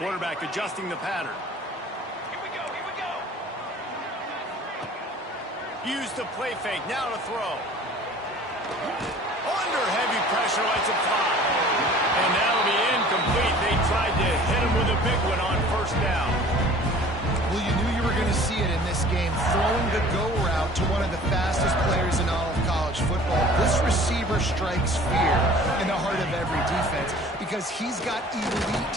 Quarterback adjusting the pattern. Here we go, here we go. Use the play fake, now to throw. Under heavy pressure, lets it fly. And that'll be incomplete. They tried to hit him with a big one on first down. Well, you knew you were going to see it in this game, throwing the go route to one of the fastest players in all of college football. This receiver strikes fear in the heart of every defense because he's got elite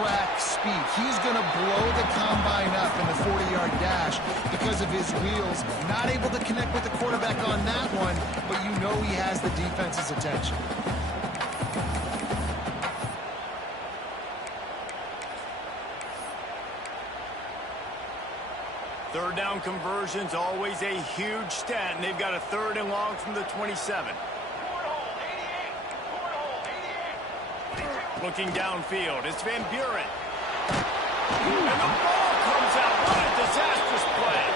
track speed. He's going to blow the combine up in the 40-yard dash because of his wheels. Not able to connect with the quarterback on that one, but you know he has the defense's attention. Third down conversion's always a huge stat, and they've got a 3rd and long from the 27. Looking downfield, it's Van Buren. And the ball comes out. What a disastrous play.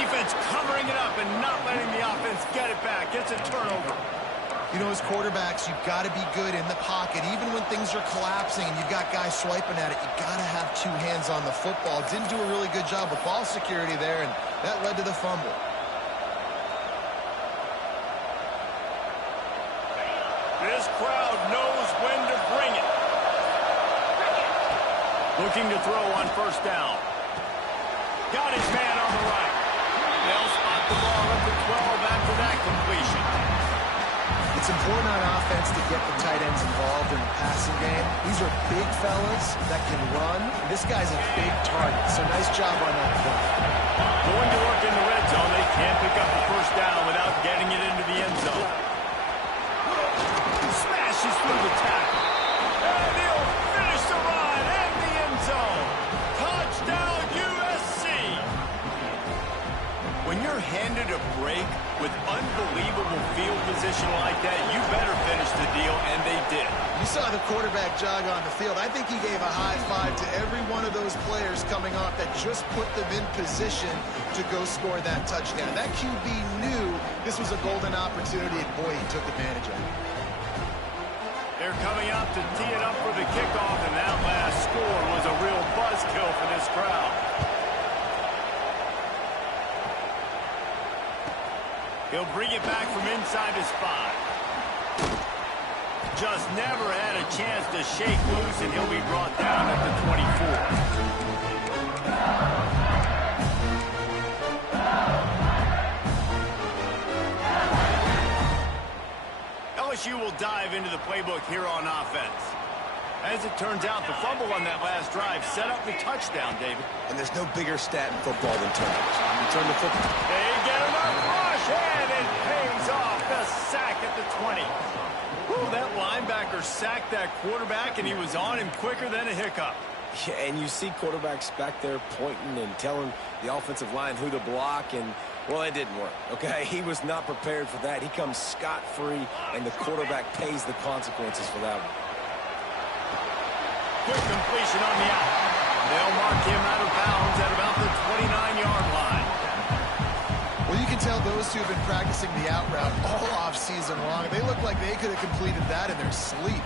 Defense covering it up and not letting the offense get it back. Gets a turnover. You know, as quarterbacks, you've got to be good in the pocket. Even when things are collapsing and you've got guys swiping at it, you've got to have 2 hands on the football. Didn't do a really good job with ball security there, and that led to the fumble. This crowd knows when to bring it. Looking to throw on first down. Got his man on the right. They'll spot the ball up to 12 after that completion. It's important on offense to get the tight ends involved in the passing game. These are big fellas that can run. This guy's a big target, so nice job on that play. Going to work in the red zone. They can't pick up the first down without getting it into the end zone. Smashes through the tackle. And he'll finish the run in the end zone. Touchdown, USC. When you're handed a break with unbelievable field position like that, you better finish the deal, and they did. You saw the quarterback jog on the field. I think he gave a high five to every one of those players coming off that just put them in position to go score that touchdown. That QB knew this was a golden opportunity, and boy, he took advantage of it. They're coming out to tee it up for the kickoff, and that last score was a real buzzkill for this crowd. He'll bring it back from inside his 5. Just never had a chance to shake loose, and he'll be brought down at the 24. LSU will dive into the playbook here on offense. As it turns out, the fumble on that last drive set up the touchdown, David. And there's no bigger stat in football than turnovers. You turn the football. They get him up, rush, and it pays off. The sack at the 20. Ooh, that linebacker sacked that quarterback, and he was on him quicker than a hiccup. Yeah, and you see quarterbacks back there pointing and telling the offensive line who to block, and, well, it didn't work, okay? He was not prepared for that. He comes scot-free, and the quarterback pays the consequences for that one. Good completion on the out. They'll mark him out of bounds at about the 29-yard line. Well, you can tell those two have been practicing the out route all off-season long. They look like they could have completed that in their sleep.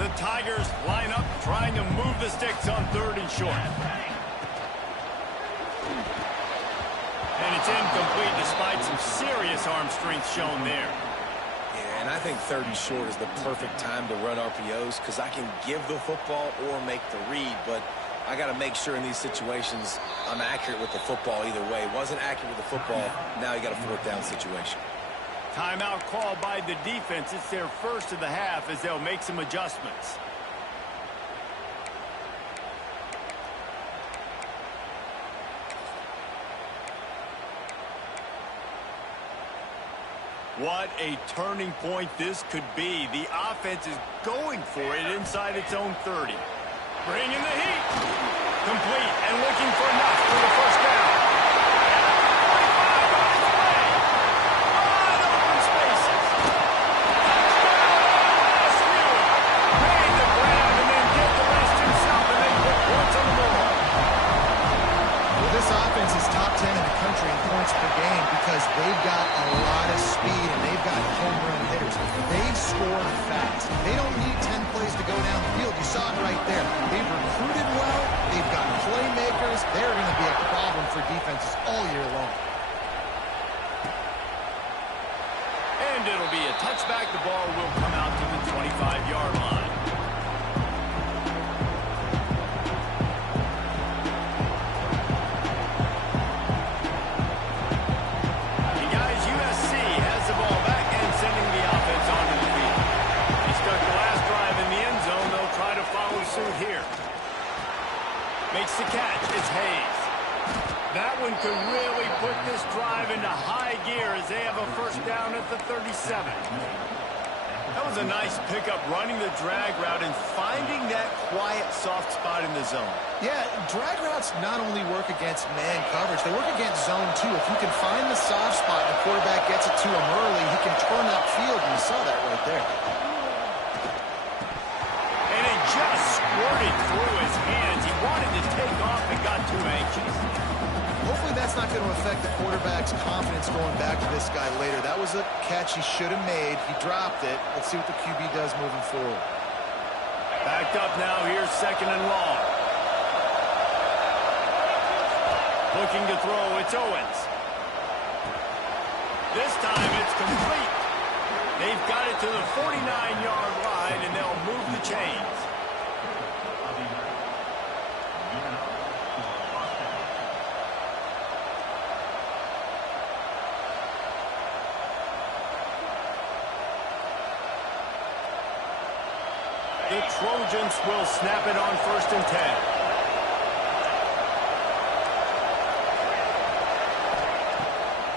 The Tigers line up, trying to move the sticks on 3rd and short. And it's incomplete despite some serious arm strength shown there. And I think 3rd and short is the perfect time to run RPOs because I can give the football or make the read, but I got to make sure in these situations I'm accurate with the football either way. Wasn't accurate with the football, now you got a 4th down situation. Timeout called by the defense. It's their first of the half as they'll make some adjustments. What a turning point this could be. The offense is going for it inside its own 30. Bringing the heat. Complete and looking for enough for the first down. Wide open spaces. Made the grab and then get the rest himself and then put points on the board. Well, this offense is top 10 in the country in points per game because they've got a lot of speed and they've got home run hitters. They score fast. They don't need 10 plays to go down the field. You saw it right there. They've recruited well, for defenses all year long. And it'll be a touchback. The ball will come out to the 25-yard line. You guys, USC has the ball back and sending the offense onto the field. They stuck the last drive in the end zone. They'll try to follow suit here. Makes the catch. It's Hayes. That one could really put this drive into high gear as they have a first down at the 37. That was a nice pickup, running the drag route and finding that quiet, soft spot in the zone. Yeah, drag routes not only work against man coverage, they work against zone too. If you can find the soft spot and the quarterback gets it to him early, he can turn upfield, and you saw that right there. And it just squirted through his hands. He wanted to take off and got too anxious. Hopefully that's not going to affect the quarterback's confidence going back to this guy later. That was a catch he should have made. He dropped it. Let's see what the QB does moving forward. Backed up now. Here's second and long. Looking to throw. It's Owens. This time it's complete. They've got it to the 49-yard line, and they'll move the chains. The Trojans will snap it on 1st and 10.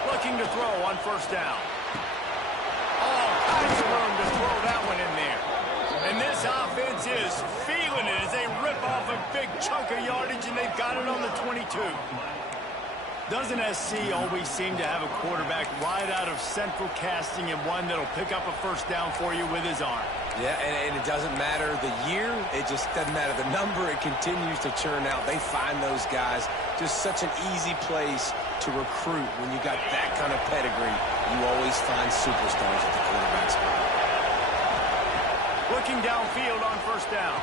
Looking to throw on 1st down. All kinds of room to throw that one in there. And this offense is feeling it as they rip off a big chunk of yardage, and they've got it on the 22. Doesn't SC always seem to have a quarterback right out of central casting and one that'll pick up a first down for you with his arm? Yeah, and it doesn't matter the year. It just doesn't matter the number. It continues to churn out. They find those guys. Just such an easy place to recruit when you got that kind of pedigree. You always find superstars at the quarterback spot. Looking downfield on 1st down.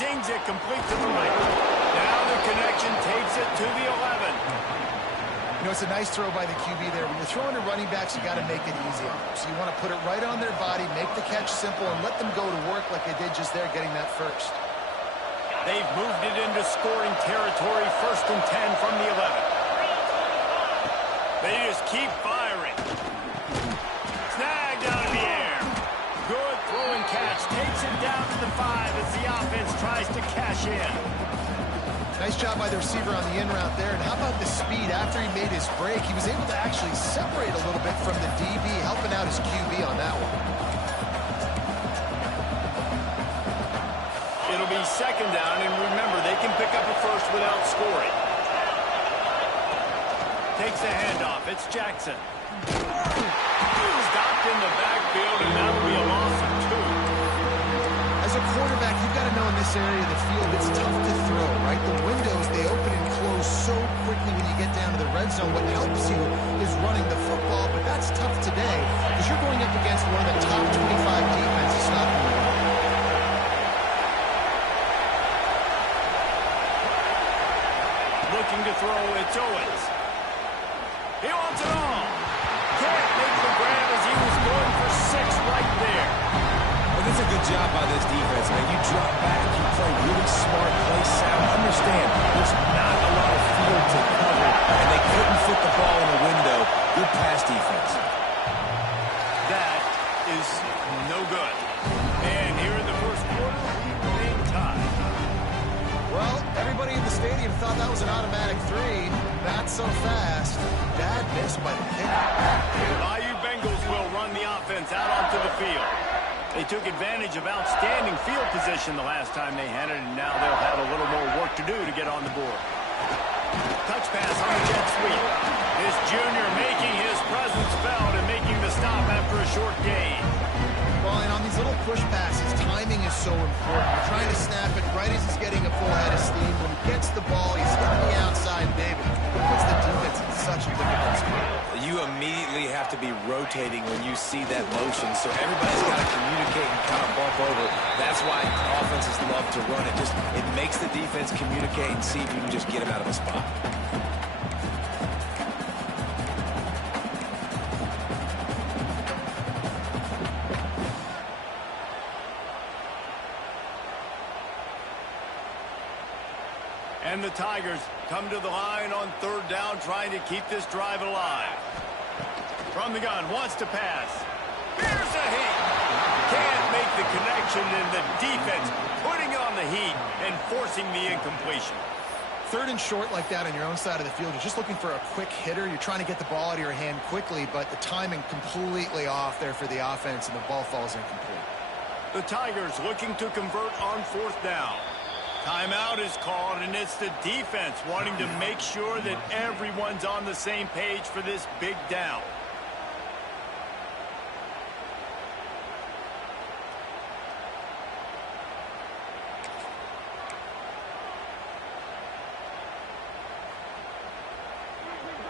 Zings it complete to the right. Now the connection takes it to the 11. You know, it's a nice throw by the QB there. When you're throwing to running backs, you got to make it easy on them. So you want to put it right on their body, make the catch simple, and let them go to work like they did just there, getting that first. They've moved it into scoring territory. 1st and 10 from the 11. They just keep firing. Snagged out of the air. Good throw and catch. Takes it down to the 5 as the offense tries to cash in. Nice job by the receiver on the in route there. And how about the speed? After he made his break, he was able to actually separate a little bit from the DB, helping out his QB on that one. It'll be 2nd down, and remember, they can pick up a first without scoring. Takes the handoff. It's Jackson. Stopped in the backfield, and that'll be a loss of 2. As a quarterback, you've got to know in this area of the field, it's tough to throw, right? The windows, they open and close so quickly when you get down to the red zone. What helps you is running the football, but that's tough today because you're going up against one of the top 25 defenses stopping the run. Looking to throw, it's Owens. He wants it all. Can't make the grab as he was going for 6 right there. Well, that's a good job by this defense, man. You drop back, you play really smart, play sound. Understand, there's not a lot of field to cover, and they couldn't fit the ball in the window. Good pass defense. That is no good. And here in the 1st quarter, we remain tied. Well, everybody in the stadium thought that was an automatic 3. Not so fast. Bad miss by the kicker. The Bayou Bengals will run the offense out onto the field. They took advantage of outstanding field position the last time they had it, and now they'll have a little more work to do to get on the board. Touch pass on the jet sweep. This junior making his presence felt and making the stop after a short gain. Well, and on these little push passes, timing is so important. You're trying to snap it right as he's getting a full head of steam. When he gets the ball, he's on the outside, David. It puts the defense in such a difficult spot. You immediately have to be rotating when you see that motion, so everybody's got to communicate and kind of bump over. That's why offenses love to run it. It makes the defense communicate and see if you can just get him out of a spot. And the Tigers come to the line on third down, trying to keep this drive alive. From the gun, wants to pass. Here's a heat. Can't make the connection, and the defense putting on the heat and forcing the incompletion. Third and short like that on your own side of the field, you're just looking for a quick hitter. You're trying to get the ball out of your hand quickly, but the timing completely off there for the offense, and the ball falls incomplete. The Tigers looking to convert on fourth down. Timeout is called, and it's the defense wanting to make sure that everyone's on the same page for this big down.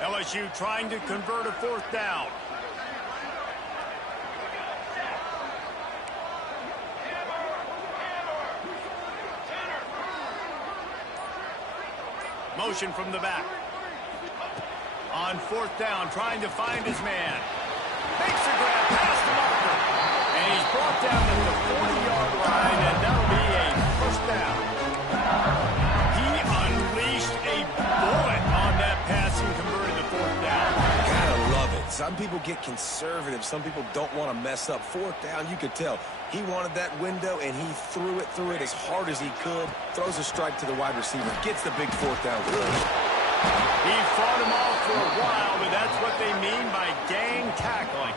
LSU trying to convert a fourth down. Motion from the back. On fourth down, trying to find his man. Makes a grab past the marker. And he's brought down at the 40-yard line, and that'll be a first down. He unleashed a bullet on that pass and converted the fourth down. Gotta love it. Some people get conservative. Some people don't want to mess up. Fourth down, you could tell. He wanted that window, and he threw it as hard as he could. Throws a strike to the wide receiver. Gets the big fourth down. He fought him off for a while, but that's what they mean by gang tackling.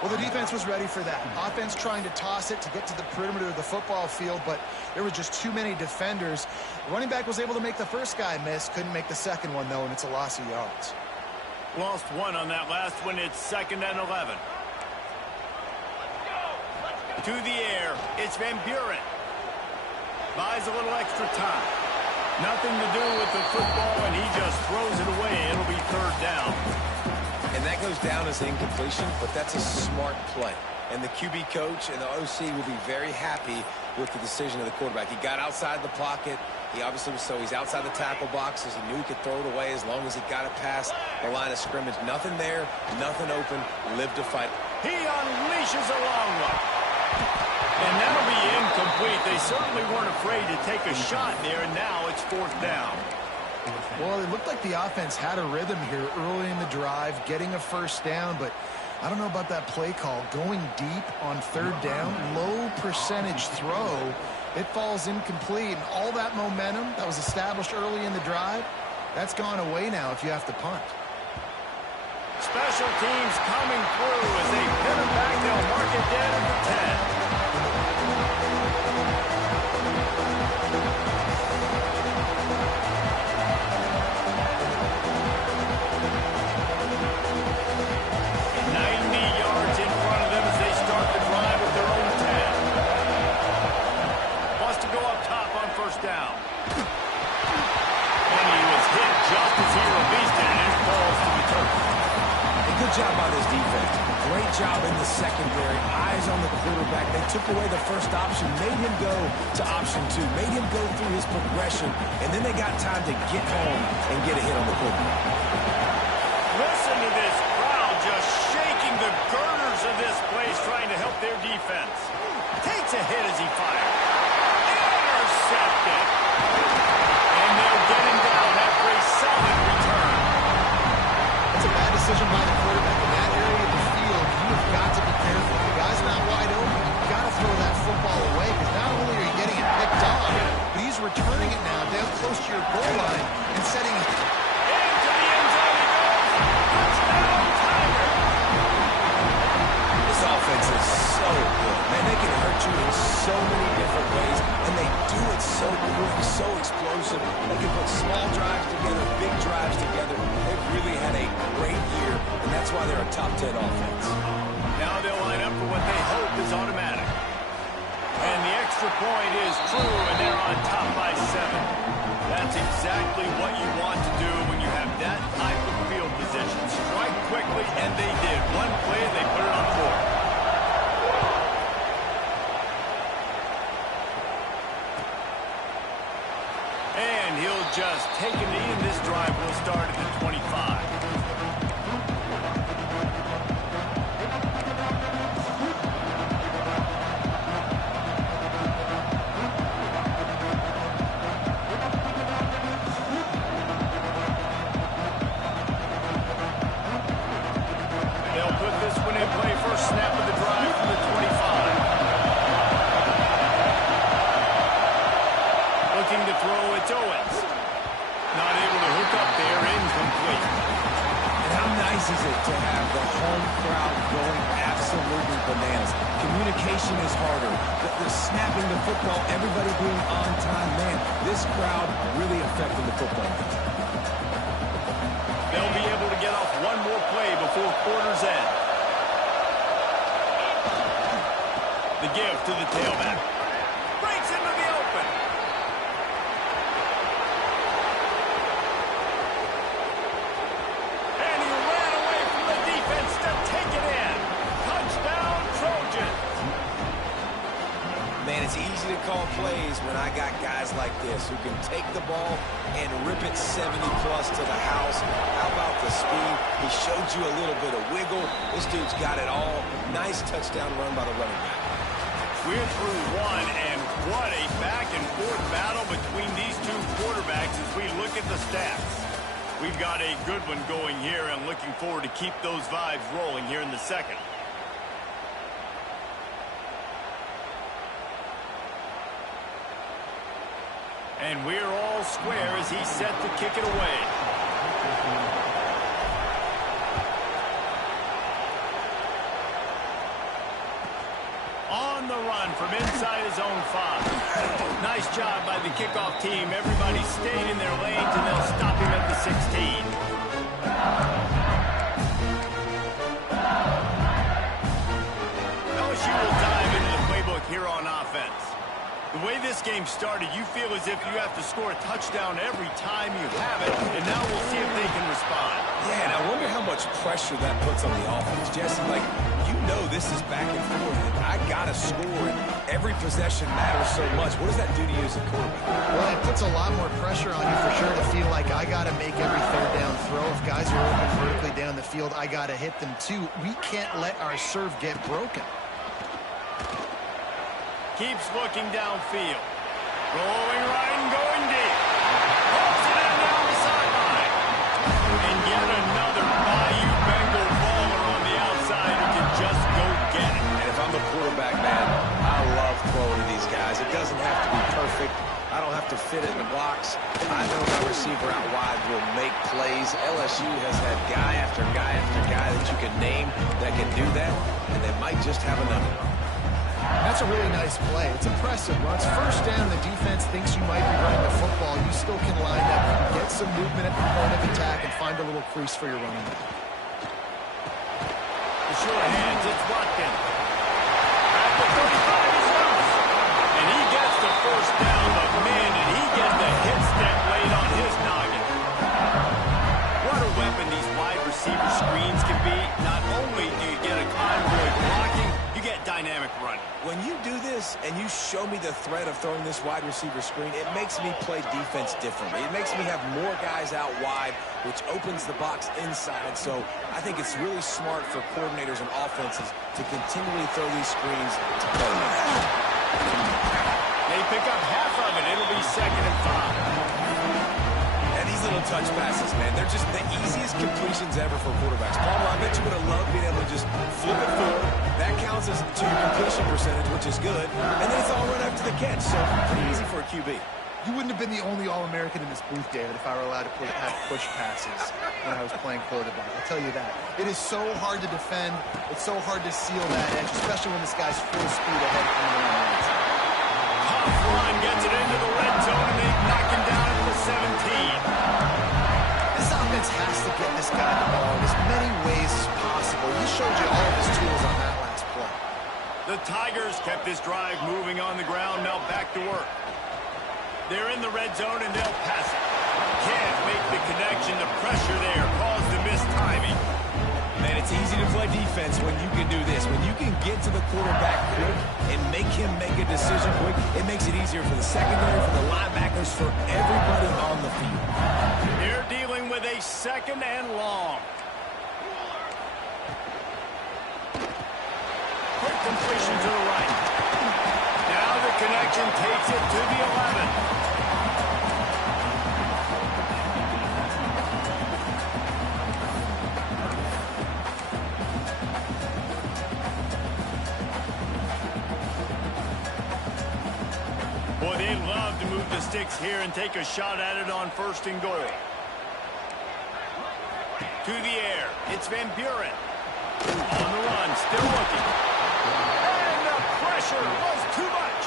Well, the defense was ready for that. Offense trying to toss it to get to the perimeter of the football field, but there were just too many defenders. The running back was able to make the first guy miss, couldn't make the second one, though, and it's a loss of yards. Lost one on that last one. It's 2nd and 11. To the air, it's Van Buren. Buys a little extra time. Nothing to do with the football, and he just throws it away. It'll be third down. And that goes down as incompletion, but that's a smart play. And the QB coach and the OC will be very happy with the decision of the quarterback. He got outside the pocket. He obviously was he's outside the tackle boxes. He knew he could throw it away as long as he got it past the line of scrimmage. Nothing there, nothing open, live to fight. He unleashes a long one. And that'll be incomplete. They certainly weren't afraid to take a shot there, and now it's fourth down. Well, it looked like the offense had a rhythm here early in the drive, getting a first down, but I don't know about that play call. Going deep on third down, low percentage throw, it falls incomplete, and all that momentum that was established early in the drive, that's gone away now if you have to punt. Special teams coming through as they pin it back. They'll mark it dead at the 10. Down. And he was hit just as he released it, and it falls to the turf. A good job by this defense. Great job in the secondary. Eyes on the quarterback. They took away the first option, made him go to option 2, made him go through his progression, and then they got time to get home and get a hit on the quarterback. Listen to this crowd just shaking the girders of this place, trying to help their defense. Takes a hit as he fires. Intercepted. And they'll get him down after a solid return. It's a bad decision by the quarterback. In that area of the field, you have got to be careful. The guy's not wide open. You've got to throw that football away, because not only are you getting it picked off, but he's returning it now down close to your goal line and setting it. Into the end zone he goes. Touchdown, Tiger. This offense is so good. Man, they can hurt you in so many different ways, and they do it so quick, so explosive. They can put small drives together, big drives together. They've really had a great year, and that's why they're a top 10 offense. Now they'll line up for what they hope is automatic. And the extra point is true, and they're on top by 7. That's exactly what you want to do when you have that type of field position. Strike quickly, and they did. One play, they put it on 4. And he'll just take a knee, and this drive will start at the 25. snapping the football, everybody being on time. Man, this crowd really affecting the football. They'll be able to get off one more play before quarter's end. The give to the tailback. Breaks into the open. And he ran away from the defense to take it in. Touchdown, Trojans. Man, it's easy to call plays when I got guys like this who can take the ball and rip it 70-plus to the house. How about the speed? He showed you a little bit of wiggle. This dude's got it all. Nice touchdown run by the running back. We're through one, and what a back-and-forth battle between these two quarterbacks as we look at the stats. We've got a good one going here, and looking forward to keep those vibes rolling here in the second. And we're all square as he's set to kick it away. On the run from inside his own 5. Nice job by the kickoff team. Everybody stayed in their lanes, and they'll stop him at the 16. LSU will dive into the playbook here on offense. The way this game started, you feel as if you have to score a touchdown every time you have it, and now we'll see if they can respond. Yeah, and I wonder how much pressure that puts on the offense. Jesse, like, you know this is back and forth, and I got to score, and every possession matters so much. What does that do to you as a quarterback? Well, it puts a lot more pressure on you for sure to feel like I got to make every third down throw. If guys are open vertically down the field, I got to hit them too. We can't let our serve get broken. Keeps looking downfield. Rolling right and going deep. Pulls it in down the sideline. And yet another Bayou Bengal baller on the outside who can just go get it. And if I'm the quarterback, man, I love throwing to these guys. It doesn't have to be perfect. I don't have to fit it in the box. I know my receiver out wide will make plays. LSU has had guy after guy after guy that you can name that can do that, and they might just have another. That's a really nice play. It's impressive. When it's first down, the defense thinks you might be running the football. You still can line up, get some movement at the point of attack, and find a little crease for your running back. The short hands, it's Watkins. At the 35, he's loose. And he gets the first down, but man, did he get the hit step laid on his noggin. What a weapon these wide receiver screens can be. Not only do you get a convoy blocking, you get dynamic running. When you do this and you show me the threat of throwing this wide receiver screen, it makes me play defense differently. It makes me have more guys out wide, which opens the box inside. So I think it's really smart for coordinators and offenses to continually throw these screens to playmakers. They pick up half of it. It'll be 2nd and 5. And these little touch passes, man, they're just the easiest completions ever for quarterbacks. Palmer, I bet you would have loved being able to just flip it forward. That counts as to your completion percentage, which is good. And then it's all run after the catch, so pretty easy for a QB. You wouldn't have been the only All-American in this booth, David, if I were allowed to have push passes when I was playing quarterback. I'll tell you that. It is so hard to defend. It's so hard to seal that edge, especially when this guy's full speed ahead coming around the outside. Tough run gets it into the red zone, and they knock him down at the 17. This offense has to get this guy the ball in as many ways as possible. He showed you all of his tools on that last play. The Tigers kept this drive moving on the ground. Now back to work. They're in the red zone, and they'll pass it. Can't make the connection. The pressure there caused the missed timing. Man, it's easy to play defense when you can do this. When you can get to the quarterback quick and make him make a decision quick, it makes it easier for the secondary, for the linebackers, for everybody on the field. They're dealing with a 2nd and long. Quick completion to the right. Now the connection takes it to the 11. Boy, they'd love to move the sticks here and take a shot at it on 1st and goal. To the air, it's Van Buren. On the run, still looking. And the pressure was too much.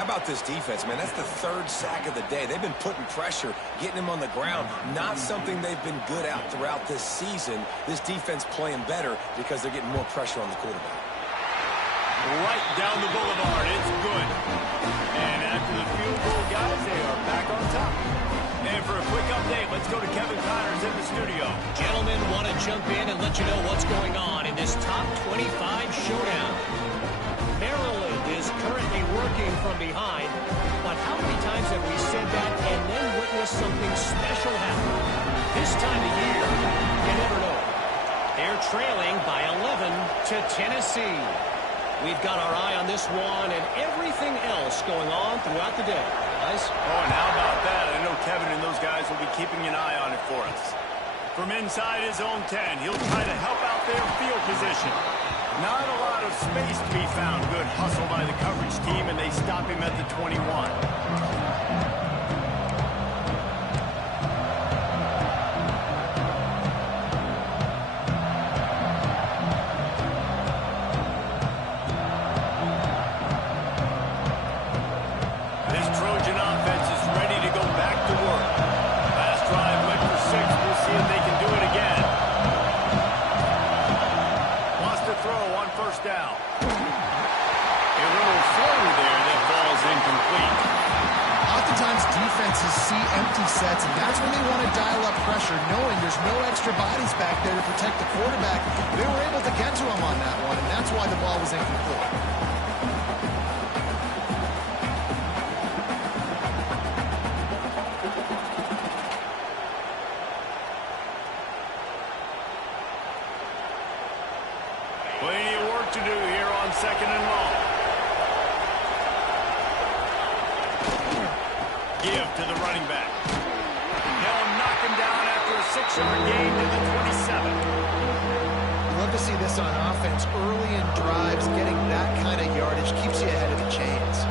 How about this defense, man? That's the third sack of the day. They've been putting pressure, getting him on the ground. Not something they've been good at throughout this season. This defense playing better because they're getting more pressure on the quarterback. Right down the boulevard. It's good. And after the field goal, guys, they are back on top. And for a quick update, let's go to Kevin Connors in the studio. Gentlemen, want to jump in and let you know what's going on in this top 25 showdown. Maryland is currently working from behind, but how many times have we said that and then witnessed something special happen? This time of year, you never know. They're trailing by 11 to Tennessee. We've got our eye on this one and everything else going on throughout the day. Guys? Oh, and how about that? I know Kevin and those guys will be keeping an eye on it for us. From inside his own 10, he'll try to help out their field position. Not a lot of space to be found. Good hustle by the coverage team, and they stop him at the 21. Down. A little floater there that falls incomplete. Oftentimes defenses see empty sets, and that's when they want to dial up pressure, knowing there's no extra bodies back there to protect the quarterback. They were able to get to him on that one, and that's why the ball was incomplete. Plenty of work to do here on second and long. Give to the running back. They'll knock him down after a 6-yard gain to the 27. You love to see this on offense. Early in drives, getting that kind of yardage keeps you ahead of the chains.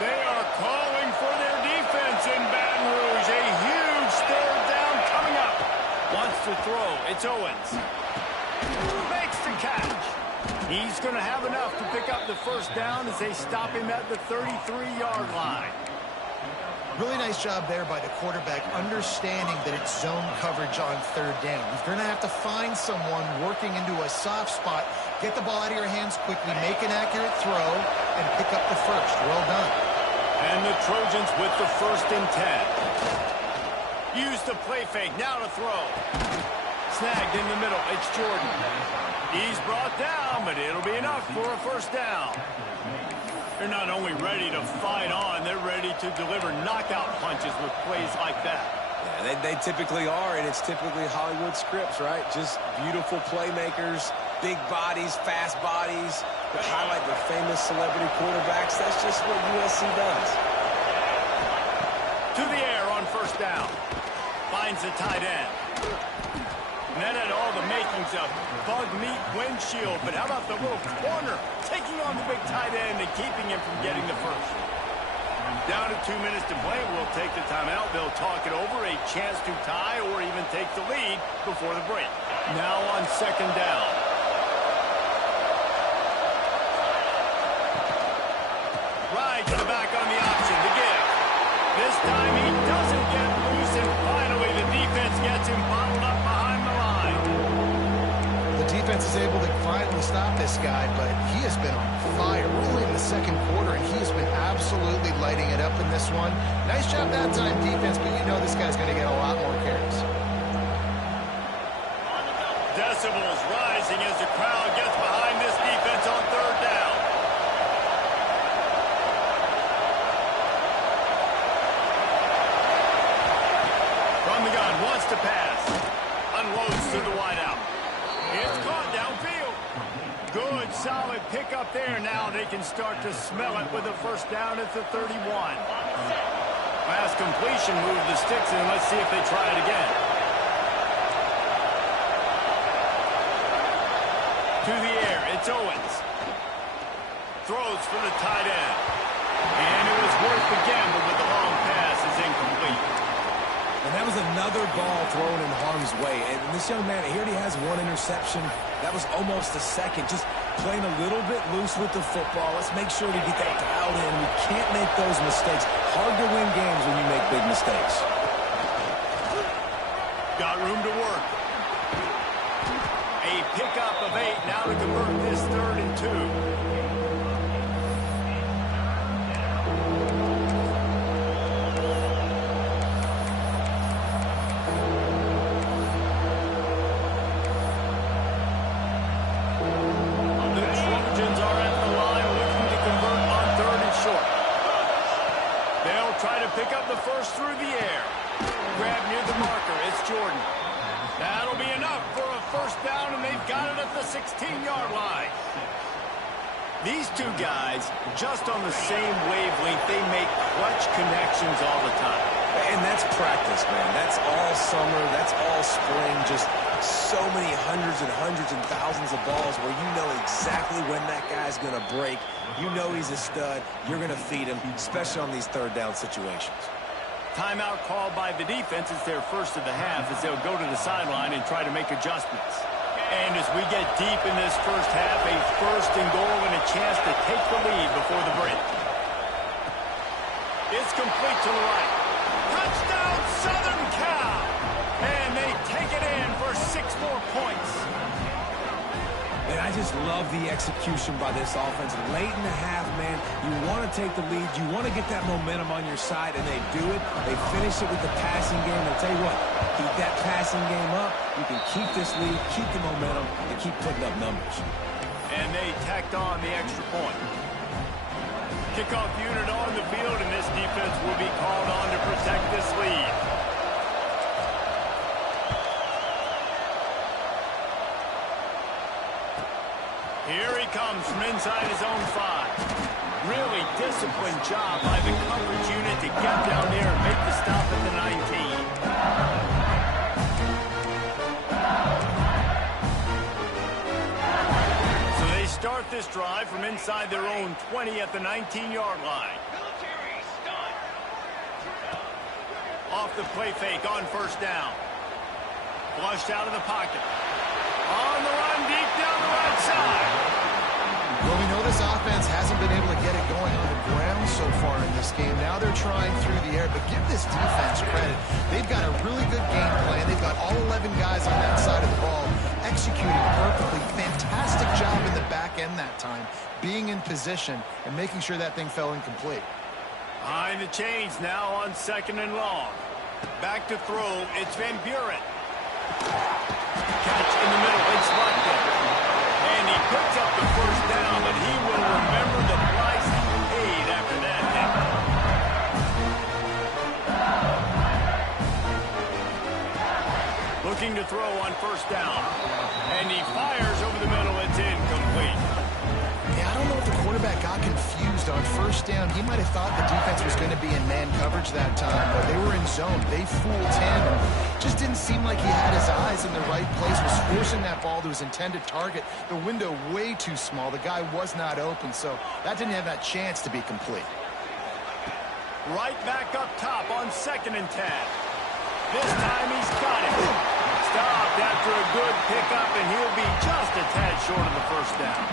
They are calling for their defense in Baton Rouge. A huge third down coming up. Wants to throw. It's Owens. Makes the catch. He's going to have enough to pick up the first down as they stop him at the 33-yard line. Really nice job there by the quarterback, understanding that it's zone coverage on third down. You're going to have to find someone working into a soft spot, get the ball out of your hands quickly, make an accurate throw, and pick up the first. Well done. And the Trojans with the 1st and 10. Use the play fake. Now to throw. Snagged in the middle. It's Jordan. He's brought down, but it'll be enough for a first down. They're not only ready to fight on, they're ready to deliver knockout punches with plays like that. Yeah, they typically are, and it's typically Hollywood scripts, right? Just beautiful playmakers, big bodies, fast bodies that highlight their famous celebrity quarterbacks. That's just what USC does. To the air on first down. Finds the tight end. And that had all the makings of bug meat windshield. But how about the little corner taking on the big tight end and keeping him from getting the first? Down to 2 minutes to play. We'll take the timeout. They'll talk it over. A chance to tie or even take the lead before the break. Now on second down. Right to the back on the option to give. This time he doesn't get loose, and finally the defense gets him bottled up behind the line. The defense is able to finally stop this guy, but he has been on fire early in the second quarter, and he has been absolutely lighting it up in this one. Nice job that time, defense, but you know this guy's going to get a lot more carries. Decibels rising as the crowd gets behind this defense on third down. From the gun, wants to pass. Unloads to the wideout. It's caught downfield. Good, solid pickup there. Now they can start to smell it with a first down at the 31. Pass completion, move the sticks in. Let's see if they try it again. To the air, it's Owens. Throws for the tight end. And it was worth the gamble, but the long pass is incomplete. And that was another ball thrown in harm's way. And this young man, he already has one interception. That was almost a second. Just playing a little bit loose with the football. Let's make sure we get that dialed in. We can't make those mistakes. Hard to win games when you make big mistakes. Got room to work. A pickup of 8 now to convert this 3rd and 2. Pick up the first through the air. Grab near the marker. It's Jordan. That'll be enough for a first down, and they've got it at the 16-yard line. These two guys, just on the same wavelength, they make clutch connections all the time. And that's practice, man. That's all summer. That's all spring. Just so many hundreds and thousands of balls where you know exactly when that guy's going to break. You know he's a stud. You're going to feed him, especially on these third down situations. Timeout called by the defense. It's their first of the half as they'll go to the sideline and try to make adjustments. And as we get deep in this first half, a 1st and goal and a chance to take the lead before the break. It's complete to the right. Touchdown, Southern Cal! And they take it in for 6 more points. And I just love the execution by this offense. Late in the half, man, you want to take the lead. You want to get that momentum on your side, and they do it. They finish it with the passing game. I'll tell you what, keep that passing game up. You can keep this lead, keep the momentum, and keep putting up numbers. And they tacked on the extra point. Kickoff unit on the field, and this defense will be called on to protect this lead. Here he comes from inside his own 5. Really disciplined job by the coverage unit to get down there and make the stop at the 19. So they start this drive from inside their own 20 at the 19-yard line. Off the play fake on first down. Flushed out of the pocket. On the run deep down the right side. Well, we know this offense hasn't been able to get it going on the ground so far in this game. Now they're trying through the air, but give this defense credit. They've got a really good game plan. They've got all 11 guys on that side of the ball executing perfectly. Fantastic job in the back end that time, being in position and making sure that thing fell incomplete. Behind the chains now on 2nd and long. Back to throw. It's Van Buren. Catch in the middle. It's London. And he picks up the first down, but he will remember the price he paid after that hit. Looking to throw on first down. And he fires over the middle. It's incomplete. Yeah, I don't know if the quarterback got confused on first down. He might have thought the defense was going to be in man coverage that time, but they were in zone. They fooled him and just didn't seem like he had his eyes in the right place, was forcing that ball to his intended target. The window way too small. The guy was not open, so that didn't have that chance to be complete. Right back up top on 2nd and 10. This time he's got it. Stopped after a good pickup, and he'll be just a tad short of the first down.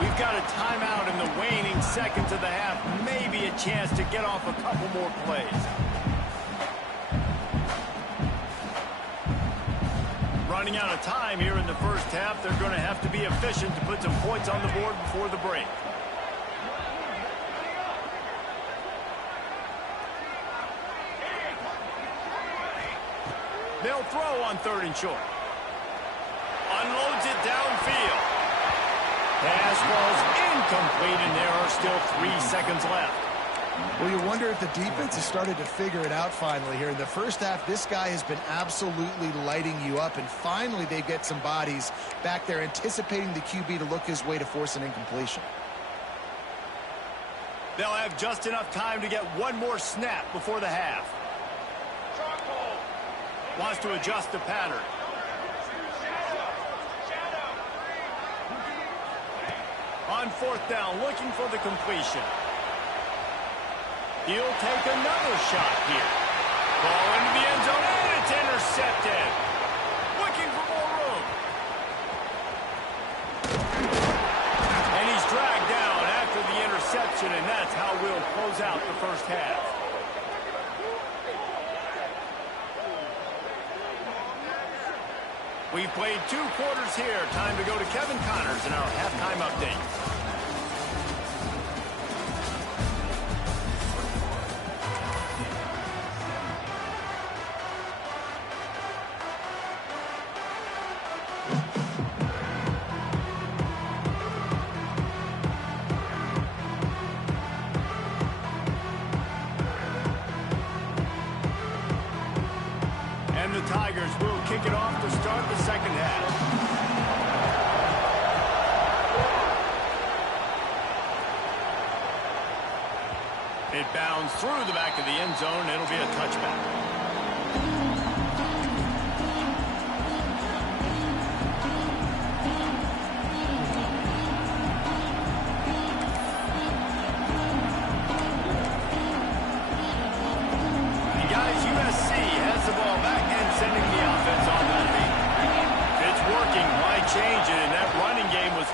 We've got a timeout in the waning seconds of the half. Maybe a chance to get off a couple more plays. Running out of time here in the first half. They're going to have to be efficient to put some points on the board before the break. They'll throw on 3rd and short. Unloads it downfield. Pass falls incomplete, and there are still 3 seconds left. Well, you wonder if the defense has started to figure it out finally here. In the first half, this guy has been absolutely lighting you up, and finally they get some bodies back there anticipating the QB to look his way to force an incompletion. They'll have just enough time to get one more snap before the half. Wants to adjust the pattern. On fourth down, looking for the completion. He'll take another shot here. Ball into the end zone, and it's intercepted. Looking for more room. And he's dragged down after the interception, and that's how we'll close out the first half. We've played 2 quarters here. Time to go to Kevin Connors in our halftime update. And the Tigers will kick it off to start the second half. It bounds through the back of the end zone. It'll be a touchback.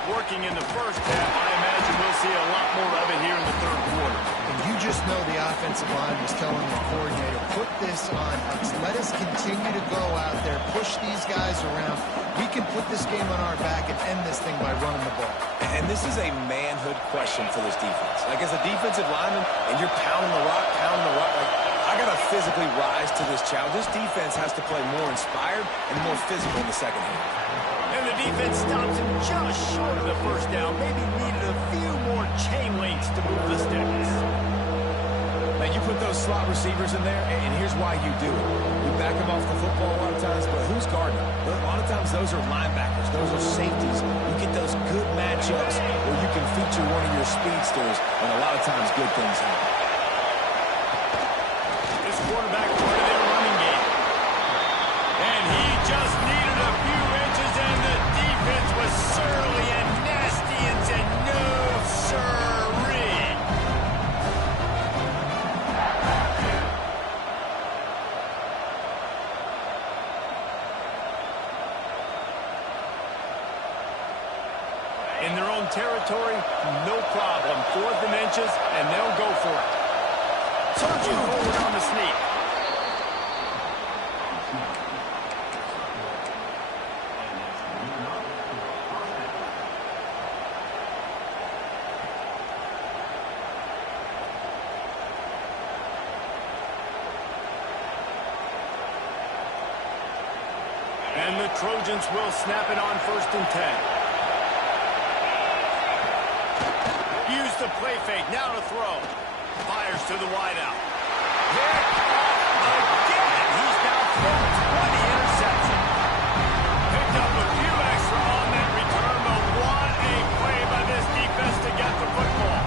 Working in the first half, I imagine we'll see a lot more of it here in the third quarter. And you just know the offensive line was telling the coordinator, put this on us. Let us continue to go out there, push these guys around. We can put this game on our back and end this thing by running the ball. And this is a manhood question for this defense. Like, as a defensive lineman, and you're pounding the rock, like, I got to physically rise to this challenge. This defense has to play more inspired and more physical in the second half. And the defense stops him just short of the first down. Maybe needed a few more chain links to move the sticks. Now, you put those slot receivers in there, and here's why you do it. You back them off the football a lot of times, but who's guarding them? A lot of times those are linebackers. Those are safeties. You get those good matchups where you can feature one of your speedsters, and a lot of times good things happen. This quarterback part of their running game. And he just needed a few inches, and the defense was surly and nasty and said, no, sirree. In their own territory, no problem. 4th and inches, and they'll go for it. Surging forward on the sneak. And the Trojans will snap it on 1st and 10. Use the play fake, now to throw. Fires to the wideout. Hit again. He's now thrown 20 interception. Picked up a few extra on that return, but what a play by this defense to get the football.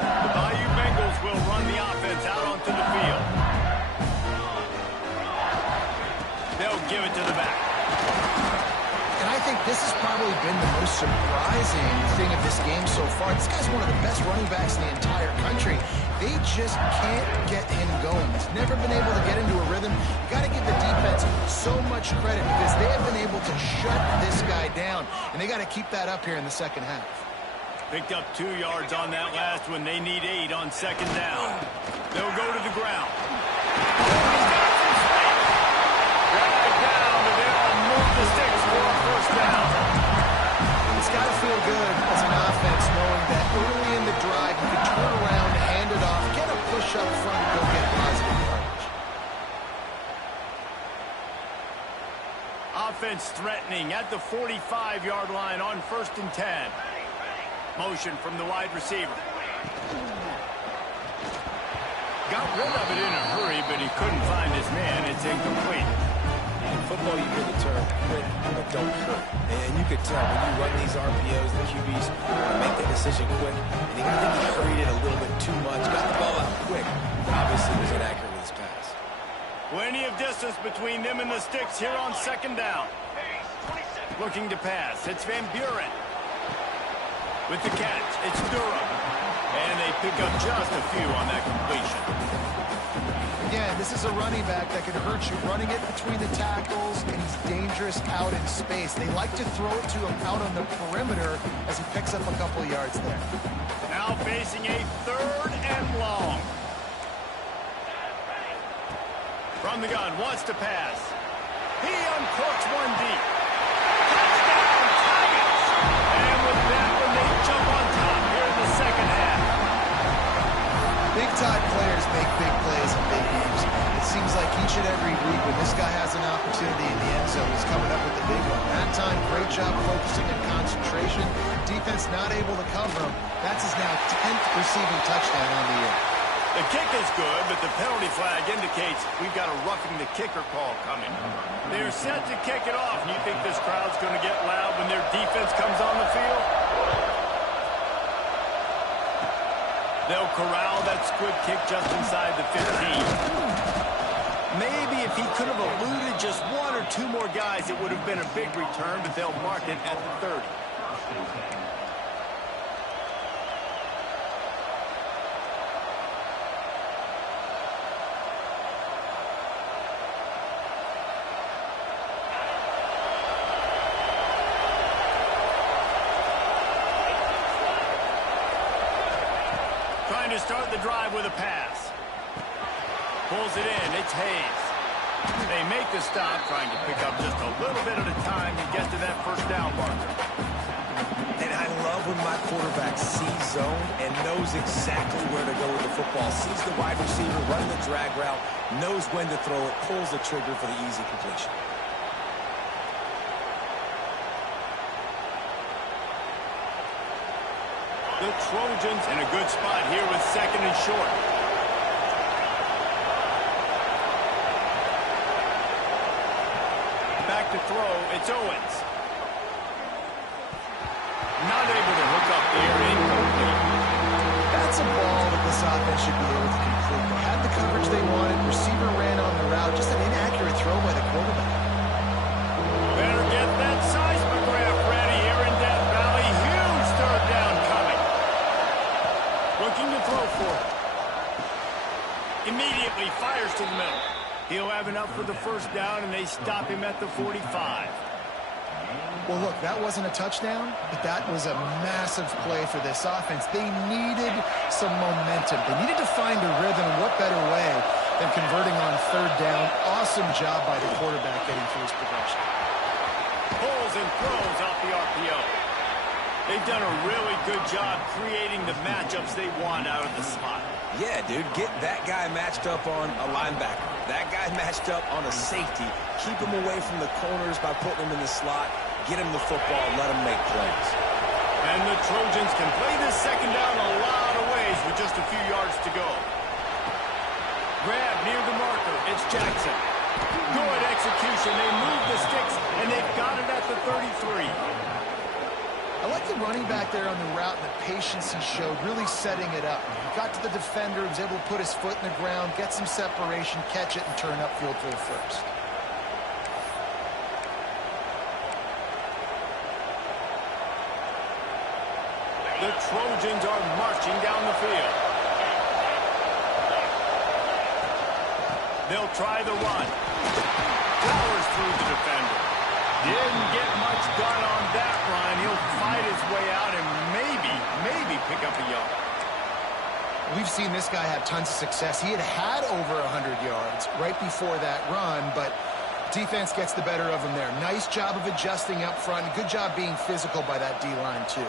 The Bayou Bengals will run the offense out onto the field. They'll give it to the back. And I think this has probably been the most surprising thing of this game so far. This guy's one of the best running backs in the entire country. They just can't get him going. He's never been able to get into a rhythm. You got to give the defense so much credit because they have been able to shut this guy down. And they got to keep that up here in the second half. Picked up 2 yards on that last one. They need 8 on 2nd down. They'll go to the ground. Dragged down, but they'll move the sticks for a 1st down. It's got to feel good as an offense knowing that early in the drive you can turn around, hand it off, get a push up front, and go get positive yardage. Offense threatening at the 45-yard line on 1st and 10. Motion from the wide receiver. Got rid of it in a hurry, but he couldn't find his man. It's incomplete. In football, you hear the term quick, but don't hurt. And you could tell when you run these RPOs, the QBs want to make the decision quick. And I think he hurried it a little bit too much. Got the ball out quick, but obviously was inaccurate with his pass. Plenty of distance between them and the sticks here on second down. Looking to pass. It's Van Buren. With the catch, it's Durham. And they pick up just a few on that completion. Again, this is a running back that can hurt you, running it between the tackles, and he's dangerous out in space. They like to throw it to him out on the perimeter as he picks up a couple of yards there. Now facing a 3rd and long. From the gun, wants to pass. He uncorks one deep. Touchdown, Tigers! And with that one, they jump on top here in the second half. Big-time players make big plays in big games. It seems like each and every week when this guy has an opportunity in the end zone, he's coming up with the big one. That time, great job focusing and concentration. Defense not able to cover him. That's his now 10th receiving touchdown on the year. The kick is good, but the penalty flag indicates we've got a roughing the kicker call coming. They're set to kick it off, and you think this crowd's going to get loud when their defense comes on the field? They'll corral that squib kick just inside the 15. Maybe if he could have eluded just 1 or 2 more guys, it would have been a big return, but they'll mark it at the 30. Trying to start the drive with a pass. Pulls it in. It's Hayes. They make the stop, trying to pick up just a little bit at a time to get to that first down marker. And I love when my quarterback sees zone and knows exactly where to go with the football. Sees the wide receiver, running the drag route, knows when to throw it, pulls the trigger for the easy completion. The Trojans in a good spot here with 2nd and short. Back to throw, it's Owens. Not able to hook up there, incomplete. That's a ball that this offense should be able to complete. They had the coverage they wanted. Receiver ran on the route. Just an inaccurate throw by the quarterback. Better get that seismograph ready here in Death Valley. Huge 3rd down coming. Looking to throw for it. Immediately fires to the middle. He'll have enough for the first down, and they stop him at the 45. Well, look, that wasn't a touchdown, but that was a massive play for this offense. They needed some momentum. They needed to find a rhythm. What better way than converting on 3rd down? Awesome job by the quarterback getting through his progression. Pulls and throws off the RPO. They've done a really good job creating the matchups they want out of the slot. Yeah, dude, get that guy matched up on a linebacker. That guy matched up on a safety. Keep him away from the corners by putting him in the slot. Get him the football, let him make plays. And the Trojans can play this 2nd down a lot of ways with just a few yards to go. Grab near the marker. It's Jackson. Good execution. They move the sticks, and they've got it at the 33. I like the running back there on the route and the patience he showed, really setting it up. He got to the defender, was able to put his foot in the ground, get some separation, catch it, and turn upfield for the first. The Trojans are marching down the field. They'll try the run. Powers through the defender. Didn't get much done on that run. He'll fight his way out and maybe pick up a yard. We've seen this guy have tons of success. He had over 100 yards right before that run, but defense gets the better of him there. Nice job of adjusting up front. Good job being physical by that D-line, too.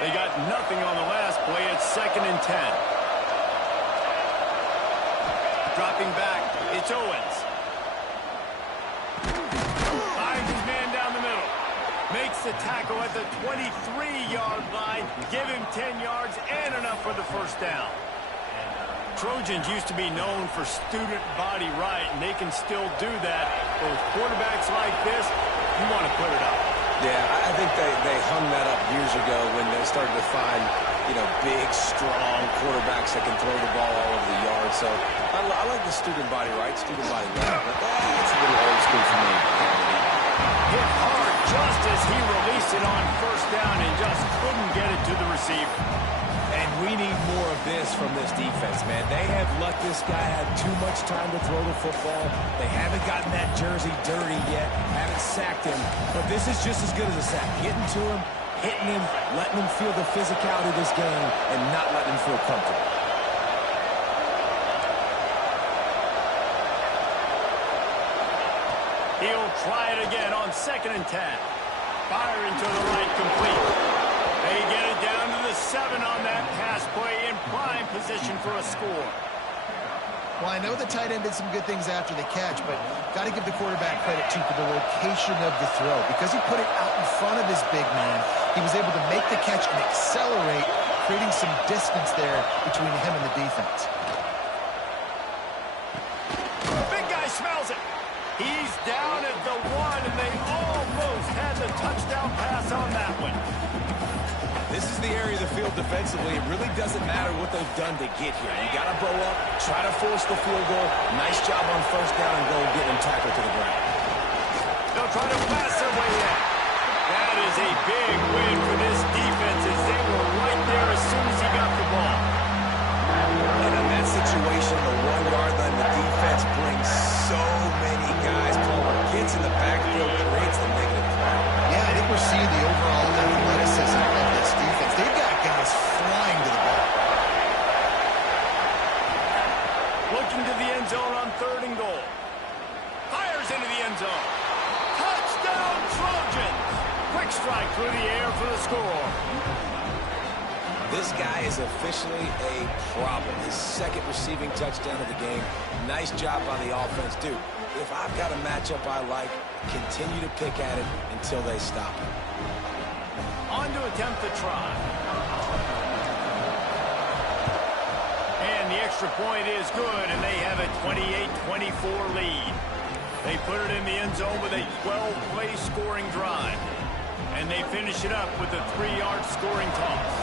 They got nothing on the last play. It's 2nd and 10. Dropping back, it's Owens. Finds his man down the middle. Makes the tackle at the 23-yard line. Give him 10 yards and enough for the first down. Trojans used to be known for student body right, and they can still do that. But with quarterbacks like this, you want to put it up. Yeah, I think they hung that up years ago when they started to find, big, strong quarterbacks that can throw the ball all over the yard. So I like the student body right, student body left. But that's a little old school for me. Hit hard just as he released it on first down and just couldn't get it to the receiver. And we need more of this from this defense, man. They have let this guy have too much time to throw the football. They haven't gotten that jersey dirty yet, haven't sacked him. But this is just as good as a sack. Getting to him, hitting him, letting him feel the physicality of this game, and not letting him feel comfortable. He'll try it again on 2nd and 10. Firing to the right, complete. They get it down to the 7 on that pass play in prime position for a score. Well, I know the tight end did some good things after the catch, but got to give the quarterback credit, too, for the location of the throw. Because he put it out in front of his big man, he was able to make the catch and accelerate, creating some distance there between him and the defense. Big guy smells it. He's down at the 1, and they almost had the touchdown pass on that one. This is the area of the field defensively. It really doesn't matter what they've done to get here. You got to bow up, try to force the field goal. Nice job on first down and go and get them tackled to the ground. They'll try to pass their way in. That is a big win for this defense as they were right there as soon as he got the ball. And in that situation, the 1-yard line, the defense brings so many guys. Palmer gets in the backfield, creates the negative play. Yeah, I think we're seeing the overall athleticism of this defense. They've got guys flying to the ball. Looking to the end zone on 3rd and goal. Fires into the end zone. Touchdown, Trojans! Quick strike through the air for the score. This guy is officially a problem. His 2nd receiving touchdown of the game. Nice job by the offense. Dude, if I've got a matchup I like, continue to pick at it until they stop it. On to attempt the try. And the extra point is good, and they have a 28-24 lead. They put it in the end zone with a 12-play scoring drive. And they finish it up with a 3-yard scoring toss.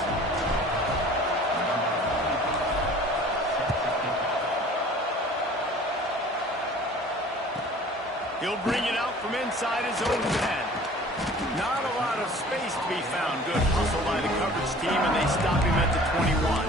He'll bring it out from inside his own 10. Not a lot of space to be found. Good hustle by the coverage team, and they stop him at the 21.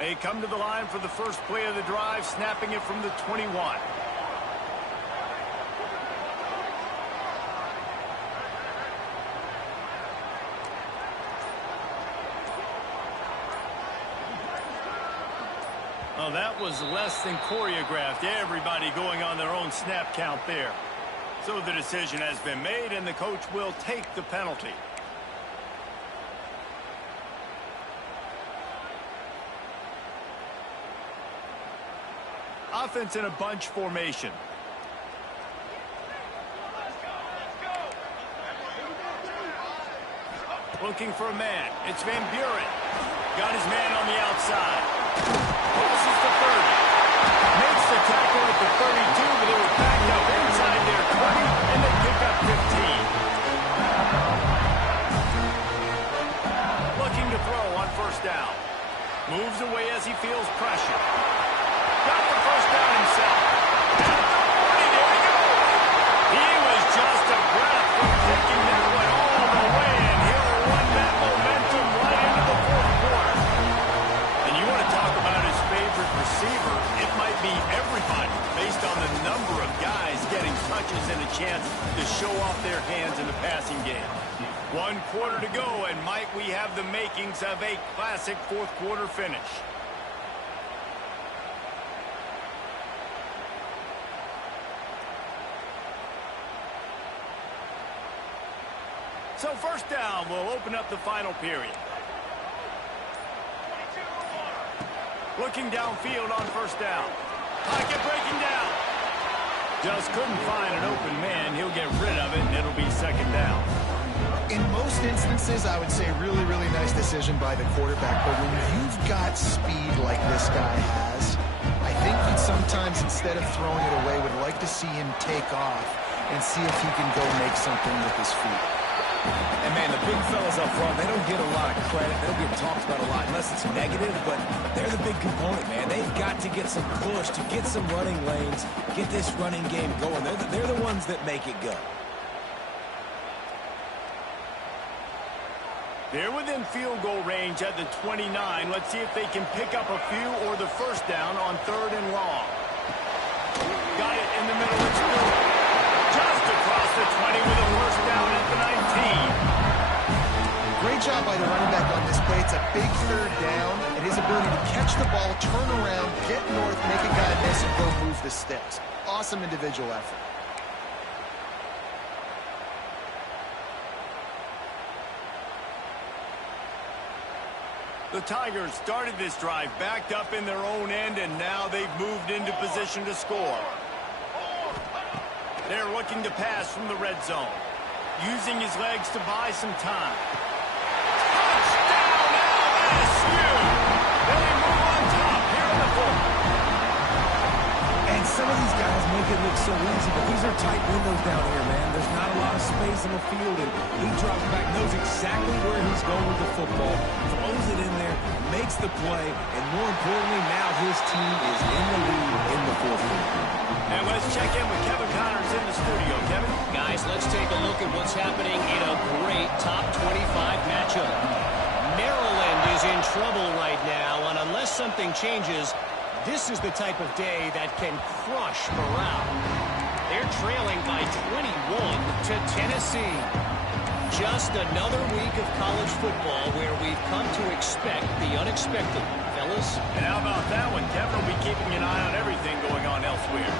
They come to the line for the first play of the drive, snapping it from the 21. Oh, that was less than choreographed. Everybody going on their own snap count there. So the decision has been made, and the coach will take the penalty. Offense in a bunch formation. Looking for a man. It's Van Buren. Got his man on the outside. Crosses the 30. Makes the tackle at the 32, but it was backed up inside their 20, and they pick up 15. Looking to throw on first down. Moves away as he feels pressure. Got the first down himself. At the 40, there he goes. He was just a breath from taking that one all the way, and he'll run that momentum right into the 4th quarter. And you want to talk about his favorite receiver, it might be everybody, based on the number of guys getting touches and a chance to show off their hands in the passing game. 1 quarter to go, and might we have the makings of a classic 4th quarter finish. So first down will open up the final period. Looking downfield on first down. Pocket breaking down. Just couldn't find an open man. He'll get rid of it, and it'll be 2nd down. In most instances, I would say really, really nice decision by the quarterback. But when you've got speed like this guy has, I He'd sometimes, instead of throwing it away, would like to see him take off and see if he can go make something with his feet. And, man, the big fellas up front, they don't get a lot of credit. They don't get talked about a lot unless it's negative, but they're the big component, man. They've got to get some push, to get some running lanes, get this running game going. They're the ones that make it go. They're within field goal range at the 29. Let's see if they can pick up a few or the first down on 3rd and long. Got it in the middle. It's good. Just across the 20 with a first down at the 19. Great job by the running back on this play. It's a big 3rd down, and his ability to catch the ball, turn around, get north, make a guy miss, and go move the sticks. Awesome individual effort. The Tigers started this drive backed up in their own end, and now they've moved into position to score. They're looking to pass from the red zone, using his legs to buy some time. Touchdown, LSU! They move on top here in the 4th. And some of these guys make it look so easy, but these are tight windows down here, man. There's not a lot of space in the field, and he drops back, knows exactly where he's going with the football, throws it in there, makes the play, and more importantly, now his team is in the lead in the 4th quarter. And let's check in with Kevin Connors in the studio. Kevin? Guys, let's take a look at what's happening in a great top 25 matchup. Maryland is in trouble right now, and unless something changes, this is the type of day that can crush morale. They're trailing by 21 to Tennessee. Just another week of college football where we've come to expect the unexpected, fellas. And how about that one? Kevin will be keeping an eye on everything going on elsewhere.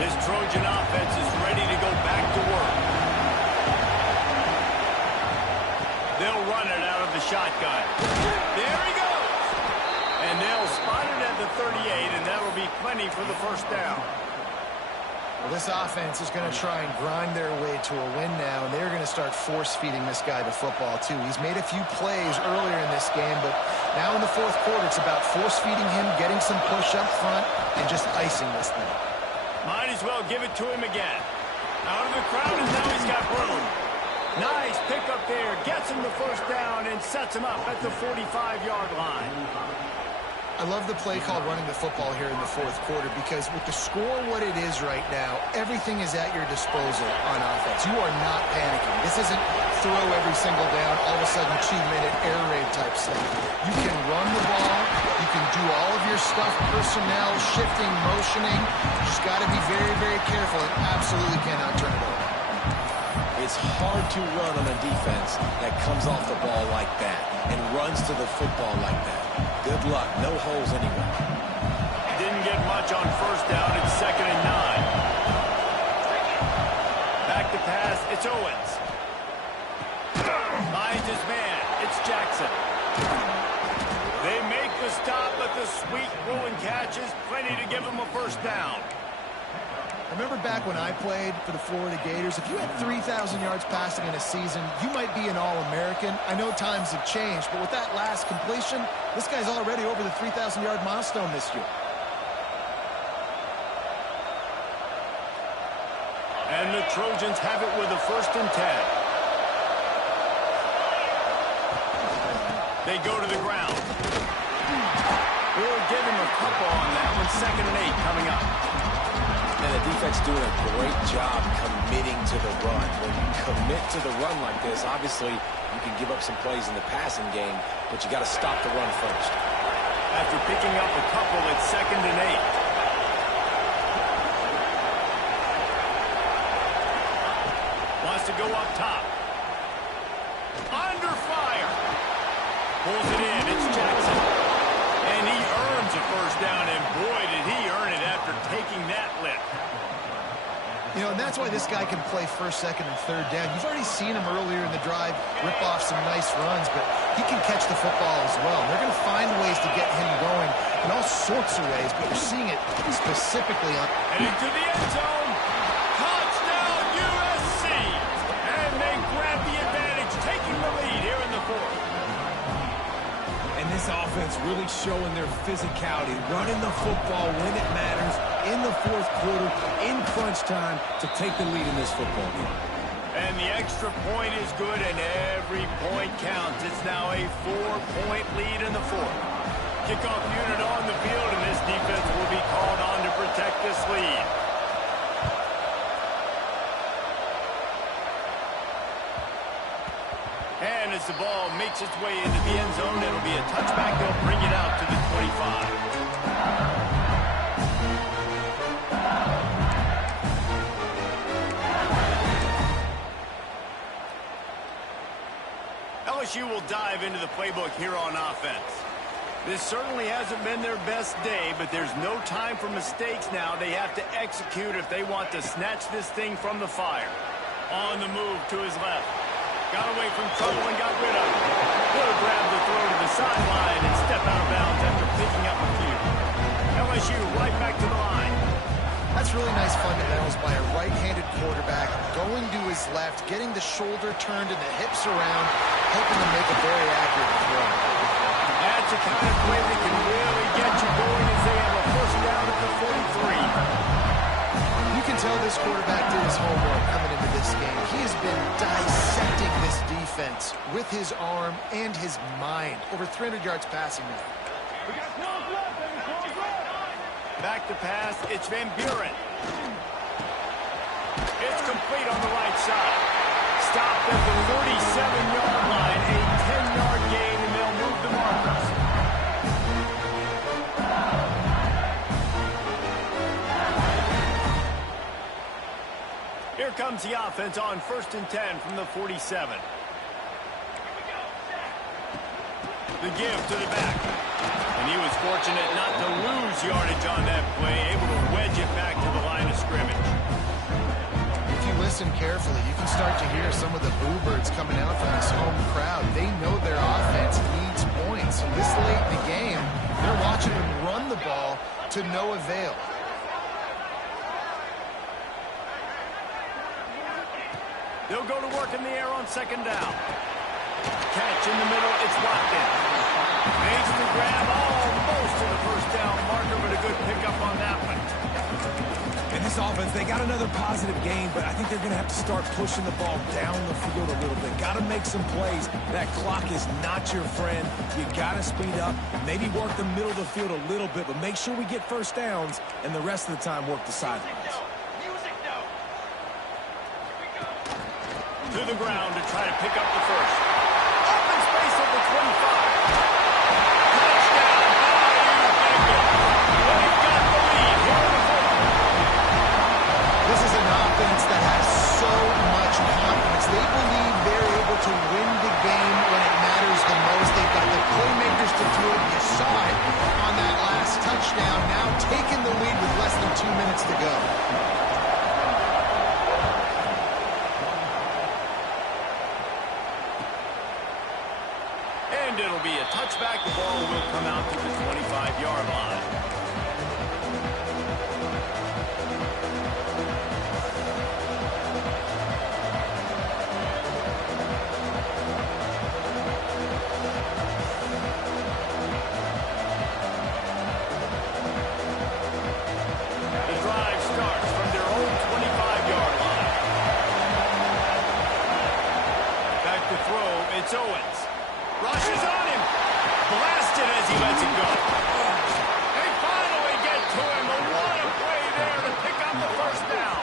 This Trojan offense is ready to go back to work. They'll run it out of the shotgun. There he goes. And they'll spot it at the 38, and that'll be plenty for the first down. Well, this offense is going to try and grind their way to a win now, and they're going to start force-feeding this guy the football, too. He's made a few plays earlier in this game, but now in the 4th quarter, it's about force-feeding him, getting some push up front, and just icing this thing. Might as well give it to him again. Out of the crowd, and now he's got room. Nice pickup there. Gets him the first down and sets him up at the 45-yard line. I love the play called running the football here in the 4th quarter because with the score what it is right now, everything is at your disposal on offense. You are not panicking. This isn't throw every single down, all of a sudden 2-minute air raid type stuff. You can run the ball. You can do all of your stuff, personnel, shifting, motioning. You just got to be very, very careful and absolutely cannot turn it over. It's hard to run on a defense that comes off the ball like that and runs to the football like that. Good luck. No holes anywhere. Didn't get much on first down. It's 2nd and 9. Back to pass. It's Owens. Finds his man. It's Jackson. They make the stop, but the sweet rolling catch is plenty to give him a first down. Remember back when I played for the Florida Gators, if you had 3,000 yards passing in a season, you might be an All-American. I know times have changed, but with that last completion, this guy's already over the 3,000-yard milestone this year. And the Trojans have it with a 1st and 10. They go to the ground. We'll give him a couple on that one. 2nd and 8 coming up. And the defense doing a great job committing to the run. When you commit to the run like this, obviously you can give up some plays in the passing game, but you got to stop the run first. After picking up a couple, it's 2nd and 8. Wants to go up top. Under fire. Pulls it in. It's Jackson. And he earns a first down, and boy, did he earn it after taking that lick. You know, and that's why this guy can play 1st, 2nd, and 3rd down. You've already seen him earlier in the drive rip off some nice runs, but he can catch the football as well. And they're going to find ways to get him going in all sorts of ways, but you're seeing it specifically on... Heading to the end zone. Touchdown, USC! And they grab the advantage, taking the lead here in the 4th. And this offense offense really showing their physicality, running the football when it matters, in the fourth quarter, in crunch time, to take the lead in this football game. And the extra point is good, and every point counts. It's now a 4-point lead in the fourth. Kickoff unit on the field, and this defense will be called on to protect this lead. And as the ball makes its way into the end zone, it'll be a touchback. They'll bring it out to the 25. LSU will dive into the playbook here on offense. This certainly hasn't been their best day, but there's no time for mistakes now. They have to execute if they want to snatch this thing from the fire. On the move to his left. Got away from trouble and got rid of it. Will grab the throw to the sideline and step out of bounds after picking up a few. LSU right back to the line. That's really nice fundamentals by a right-handed quarterback, going to his left, getting the shoulder turned and the hips around, helping to make a very accurate throw. That's the kind of play that can really get you going as they have a first down at the 43. You can tell this quarterback did his homework coming into this game. He has been dissecting this defense with his arm and his mind. Over 300 yards passing now. Back to pass, it's Van Buren. It's complete on the right side. Stopped at the 47-yard line, a 10-yard gain, and they'll move the markers. Here comes the offense on 1st and 10 from the 47. The give to the back. And he was fortunate not to lose yardage on that play, able to wedge it back to the line of scrimmage. If you listen carefully, you can start to hear some of the boo birds coming out from this home crowd. They know their offense needs points. This late in the game, they're watching them run the ball to no avail. They'll go to work in the air on 2nd down. Catch in the middle, it's Watkins. Makes the grab almost to the first down marker, but a good pickup on that one. In this offense, they got another positive game, but I think they're going to have to start pushing the ball down the field a little bit. Got to make some plays. That clock is not your friend. You got to speed up, maybe work the middle of the field a little bit, but make sure we get first downs, and the rest of the time work the sidelines. To the ground to try to pick up the first. Open space at the 25. Touchdown, Bayou Bengals. They've got the lead here in the fourth. This is an offense that has so much confidence. They believe they're able to win the game when it matters the most. They've got the playmakers to do it. You saw it on that last touchdown. Now taking the lead with less than 2 minutes to go. And it'll be a touchback. The ball will come out to the 25-yard line. The drive starts from their own 25-yard line. Back to throw, it's Owens. Rushes on him. Blasted as he lets it go. They finally get to him. But what a play there to pick up the first down.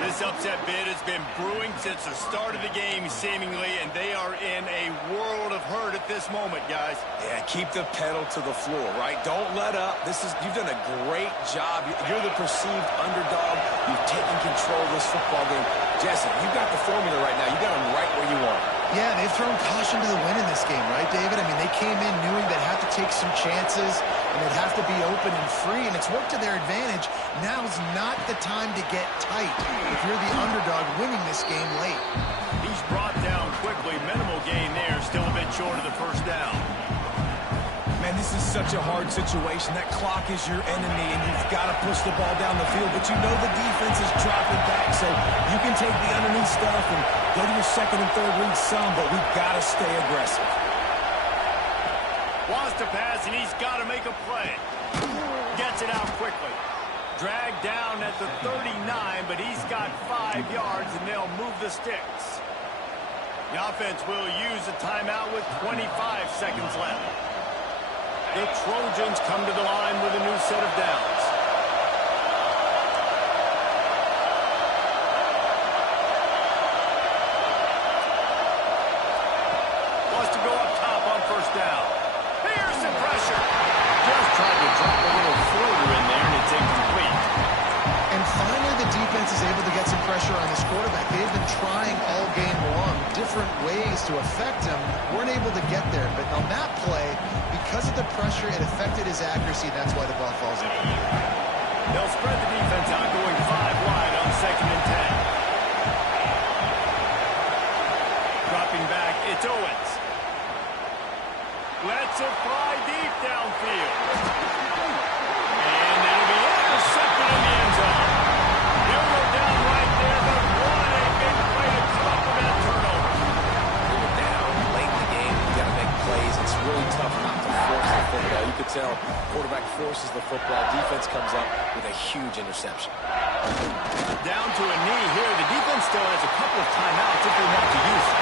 This upset bid has been brewing since the start of the game, seemingly, and they are in a world of hurt at this moment, guys. Yeah, keep the pedal to the floor, right? Don't let up. You've done a great job. You're the perceived underdog. You've taken control of this football game. Jesse, you've got the formula right now. You got them right where you want. Yeah, they've thrown caution to the wind in this game, right, David? I mean, they came in knowing they'd have to take some chances and they'd have to be open and free, and it's worked to their advantage. Now's not the time to get tight if you're the underdog winning this game late. He's brought down quickly. Minimal gain there. Still a bit short of the first down. Man, this is such a hard situation. That clock is your enemy, and you've got to push the ball down the field. But you know the defense is dropping back, so you can take the underneath stuff and go to your second and third read some, but we've got to stay aggressive. Wants to pass, and he's got to make a play. Gets it out quickly. Dragged down at the 39, but he's got 5 yards, and they'll move the sticks. The offense will use a timeout with 25 seconds left. The Trojans come to the line with a new set of downs. Wants to go up top on first down. Here's some pressure. Just tried to drop a little floater in there, and it's incomplete. And finally, the defense is able to get some pressure on this quarterback. They've been trying all game long, different ways to affect him. Weren't able to get there. But on that play, because of the pressure, it affected his accuracy. That's why the ball falls in. They'll spread the defense out, going 5 wide on 2nd and 10. Dropping back, it's Owens. Lets it fly deep downfield. And it'll be intercepted in the end zone. They'll go down right there, but what a big play to come up with that turnover. They were down late in the game. You got to make plays. It's really tough not to force the football. You could tell quarterback forces the football. Defense comes up with a huge interception. Down to a knee here. The defense still has a couple of timeouts if they want to use it.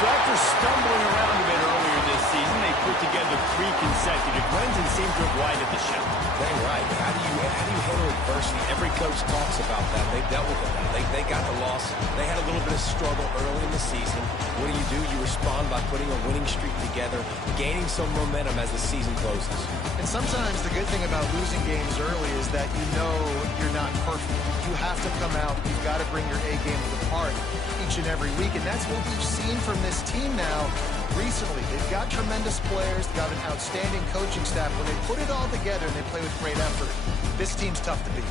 So after stumbling around a bit earlier this season, they put together 3 consecutive wins and seem to have righted the ship. Dang right. How do you handle adversity? Every coach talks about that. They've dealt with it. They got the loss. They had a little bit of struggle early in the season. What do? You respond by putting a winning streak together, gaining some momentum as the season closes. And sometimes the good thing about losing games early is that you know you're not perfect. You have to come out. You've got to bring your A game to the park each and every week. And that's what we've seen from this team now recently. They've got tremendous players. They've got an outstanding coaching staff. When they put it all together and they play with great effort, this team's tough to beat.